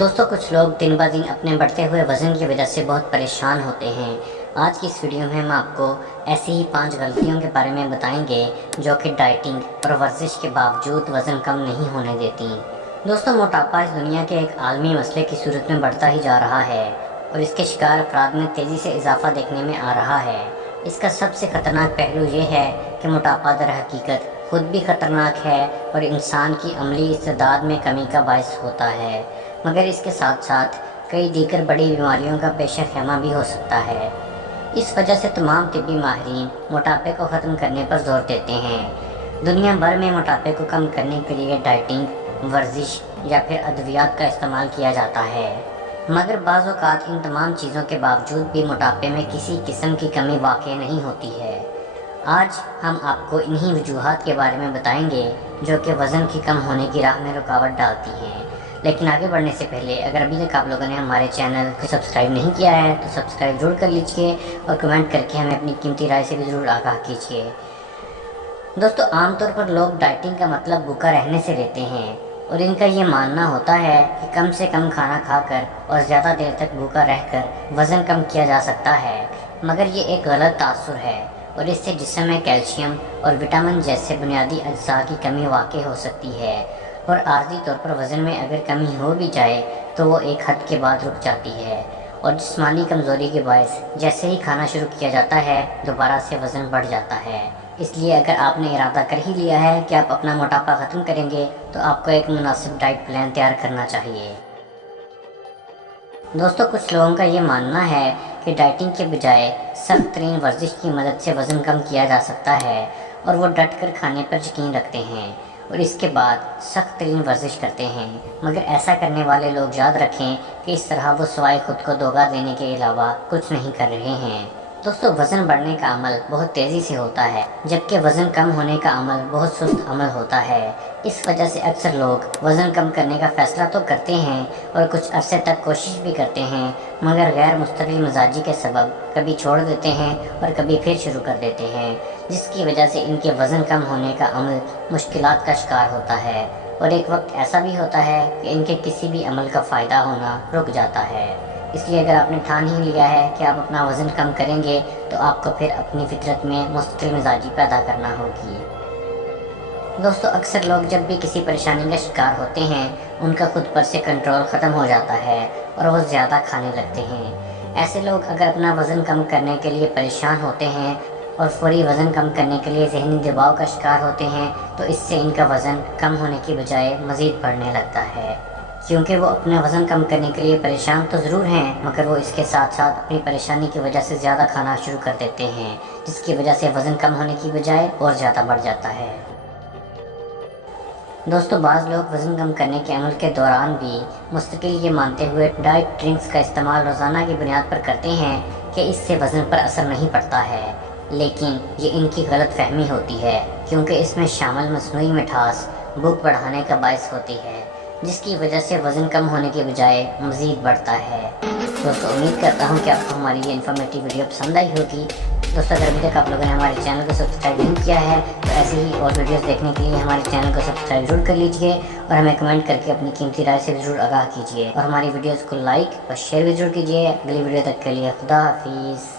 دوستوں کچھ لوگ دن بہ دن اپنے بڑھتے ہوئے وزن کی وجہ سے بہت پریشان ہوتے ہیں۔ آج کی اس ویڈیو میں ہم آپ کو ایسی ہی 5 غلطیوں کے بارے میں بتائیں گے جو کہ ڈائٹنگ اور ورزش کے باوجود وزن کم نہیں ہونے دیتی۔ دوستوں موٹاپا اس دنیا کے ایک عالمی مسئلے کی صورت میں بڑھتا ہی جا رہا ہے اور اس کے شکار افراد میں تیزی سے اضافہ دیکھنے میں آ رہا ہے۔ اس کا سب سے خطرناک پہلو یہ ہے کہ موٹاپا در حقیقت خود بھی خطرناک ہے اور انسان کی عملی استعداد میں کمی کا باعث ہوتا ہے، مگر اس کے ساتھ ساتھ کئی دیگر بڑی بیماریوں کا پیش خیمہ بھی ہو سکتا ہے۔ اس وجہ سے تمام طبی ماہرین موٹاپے کو ختم کرنے پر زور دیتے ہیں۔ دنیا بھر میں موٹاپے کو کم کرنے کے لیے ڈائٹنگ، ورزش یا پھر ادویات کا استعمال کیا جاتا ہے، مگر بعض اوقات ان تمام چیزوں کے باوجود بھی موٹاپے میں کسی قسم کی کمی واقع نہیں ہوتی ہے۔ آج ہم آپ کو انہی وجوہات کے بارے میں بتائیں گے جو کہ وزن کی کم ہونے کی راہ میں رکاوٹ ڈالتی ہیں۔ لیکن آگے بڑھنے سے پہلے اگر ابھی تک آپ لوگوں نے ہمارے چینل کو سبسکرائب نہیں کیا ہے تو سبسکرائب ضرور کر لیجئے اور کمنٹ کر کے ہمیں اپنی قیمتی رائے سے بھی ضرور آگاہ کیجئے۔ دوستو عام طور پر لوگ ڈائٹنگ کا مطلب بھوکا رہنے سے لیتے ہیں اور ان کا یہ ماننا ہوتا ہے کہ کم سے کم کھانا کھا کر اور زیادہ دیر تک بھوکا رہ کر وزن کم کیا جا سکتا ہے، مگر یہ ایک غلط تاثر ہے اور اس سے جسم میں کیلشیم اور وٹامن جیسے بنیادی اجزاء کی کمی واقع ہو سکتی ہے اور عارضی طور پر وزن میں اگر کمی ہو بھی جائے تو وہ ایک حد کے بعد رک جاتی ہے اور جسمانی کمزوری کے باعث جیسے ہی کھانا شروع کیا جاتا ہے دوبارہ سے وزن بڑھ جاتا ہے۔ اس لیے اگر آپ نے ارادہ کر ہی لیا ہے کہ آپ اپنا موٹاپا ختم کریں گے تو آپ کو ایک مناسب ڈائٹ پلان تیار کرنا چاہیے۔ دوستو کچھ لوگوں کا یہ ماننا ہے کہ ڈائٹنگ کے بجائے سخت ترین ورزش کی مدد سے وزن کم کیا جا سکتا ہے اور وہ ڈٹ کر کھانے پر یقین رکھتے ہیں اور اس کے بعد سخت ترین ورزش کرتے ہیں، مگر ایسا کرنے والے لوگ یاد رکھیں کہ اس طرح وہ سوائے خود کو دھوکہ دینے کے علاوہ کچھ نہیں کر رہے ہیں۔ دوستو وزن بڑھنے کا عمل بہت تیزی سے ہوتا ہے جبکہ وزن کم ہونے کا عمل بہت سست عمل ہوتا ہے۔ اس وجہ سے اکثر لوگ وزن کم کرنے کا فیصلہ تو کرتے ہیں اور کچھ عرصے تک کوشش بھی کرتے ہیں، مگر غیر مستقل مزاجی کے سبب کبھی چھوڑ دیتے ہیں اور کبھی پھر شروع کر دیتے ہیں، جس کی وجہ سے ان کے وزن کم ہونے کا عمل مشکلات کا شکار ہوتا ہے اور ایک وقت ایسا بھی ہوتا ہے کہ ان کے کسی بھی عمل کا فائدہ ہونا رک جاتا ہے۔ اس لیے اگر آپ نے ٹھان ہی لیا ہے کہ آپ اپنا وزن کم کریں گے تو آپ کو پھر اپنی فطرت میں مستقل مزاجی پیدا کرنا ہوگی۔ دوستو اکثر لوگ جب بھی کسی پریشانی کا شکار ہوتے ہیں ان کا خود پر سے کنٹرول ختم ہو جاتا ہے اور وہ زیادہ کھانے لگتے ہیں۔ ایسے لوگ اگر اپنا وزن کم کرنے کے لیے پریشان ہوتے ہیں اور فوری وزن کم کرنے کے لیے ذہنی دباؤ کا شکار ہوتے ہیں تو اس سے ان کا وزن کم ہونے کی بجائے مزید بڑھنے لگتا ہے، کیونکہ وہ اپنا وزن کم کرنے کے لیے پریشان تو ضرور ہیں مگر وہ اس کے ساتھ ساتھ اپنی پریشانی کی وجہ سے زیادہ کھانا شروع کر دیتے ہیں، جس کی وجہ سے وزن کم ہونے کی بجائے اور زیادہ بڑھ جاتا ہے۔ دوستو بعض لوگ وزن کم کرنے کے عمل کے دوران بھی مستقل یہ مانتے ہوئے ڈائٹ ڈرنکس کا استعمال روزانہ کی بنیاد پر کرتے ہیں کہ اس سے وزن پر اثر نہیں پڑتا ہے، لیکن یہ ان کی غلط فہمی ہوتی ہے کیونکہ اس میں شامل مصنوعی مٹھاس بھوک بڑھانے کا باعث ہوتی ہے، جس کی وجہ سے وزن کم ہونے کے بجائے مزید بڑھتا ہے۔ دوستو امید کرتا ہوں کہ آپ کو ہماری یہ انفارمیٹیو ویڈیو پسند آئی ہوگی۔ دوستو اگر ابھی تک آپ لوگوں نے ہمارے چینل کو سبسکرائب نہیں کیا ہے تو ایسے ہی اور ویڈیوز دیکھنے کے لیے ہمارے چینل کو سبسکرائب ضرور کر لیجئے اور ہمیں کمنٹ کر کے اپنی قیمتی رائے سے بھی ضرور آگاہ کیجئے اور ہماری ویڈیوز کو لائک اور شیئر بھی ضرور کیجئے۔ اگلی ویڈیو تک کے لیے خدا حافظ۔